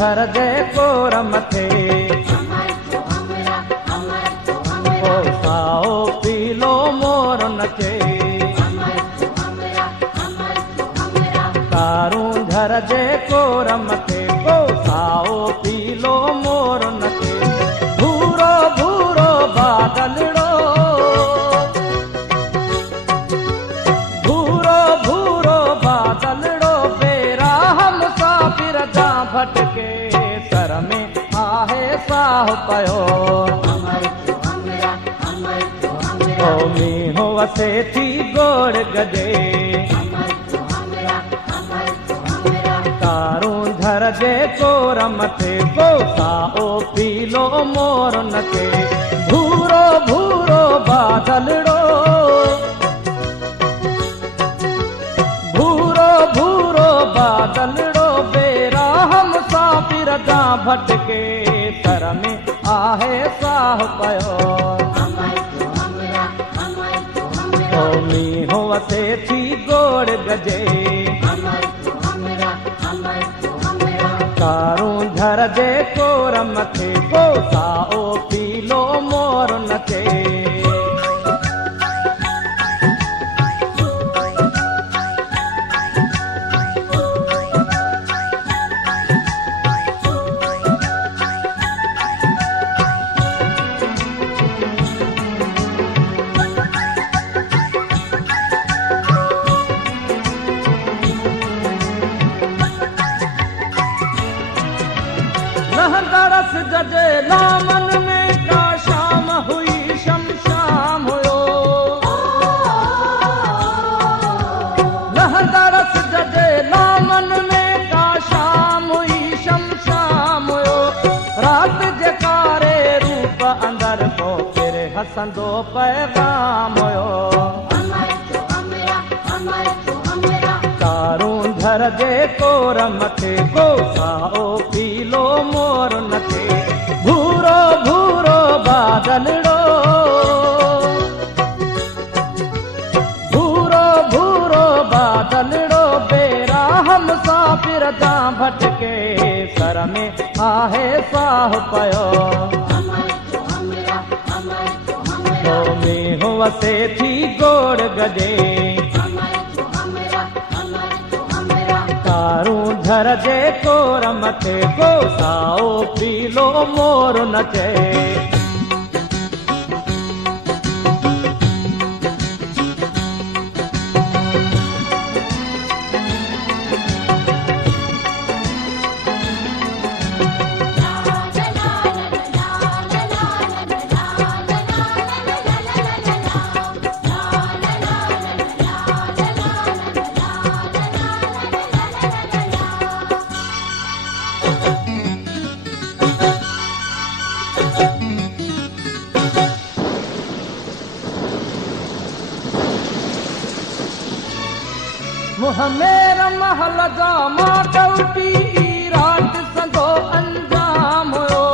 झर जे कोर मथे ओ साओ पीलो मोर नचे तारूं झर जे कोर मथे ओ साओ पीलो मोर नचे भूरो भूरो बादलड़ो भूरो भूरो बादलड़ो बेराह मुसाफिर जा भटके सर में आहे साह पयो ओ मींहुं वसे थी गोड़ गजे तारूं झर जे कोर मथे को साओ पीलो मोर नचे भूरो भूरो बादलड़ो भूरो भूरो बादलड़ो बेराह मुसाफिर जा भटके सर में आहे साह पयो ओ मींहुं वसे थी गोड़ गजे तारूं झर जे कोर मथे को साओ पीलो मोर नचे रहंदड़स जजे लामन में का शाम हुई शमशाम हुयो रहंदड़स जजे लामन में का शाम हुई शमशाम हुयो रात जकारे रूप अंदर को तेरे हसंदो पैगाम हुयो तारूं झर जे कोर मथे को साओ पीलो मोर नचे भूरो भूरो बादलड़ो भूरो भूरो बादलड़ो बेराह मुसाफिर जा भटके सर में आहे साह पयो तो मींहुं वसे थी गोड़ गजे तारूं झर जे कोर मथे को साओ पीलो मोर नचे मुह मेरा महल जा माटौटी रात संगो अंजाम हुयो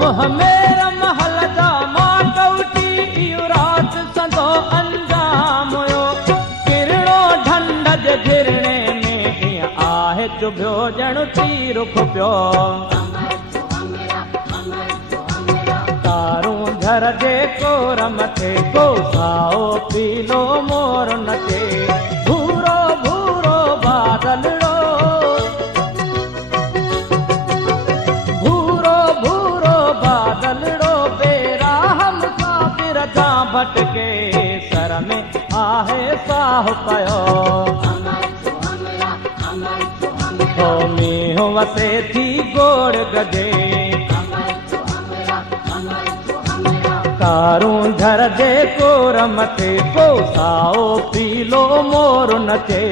मुह मेरा महल जा माटौटी रात संगो अंजाम हुयो किरणो ढंढ जे घिरणे में आहे चुभ्यो ॼण तीर खुपियो तारूं झर जे कोर मथे को साओ पीलो मोर नचे भूरो भूरो बादलड़ो भूरो भूरो बादलड़ो बेराह मुसाफिर जा भटके सर में आहे साह पयो ओ मींहुं वसे थी गोड़ गजे तारूं झर जे कोर मथे को साओ पीलो मोर नचे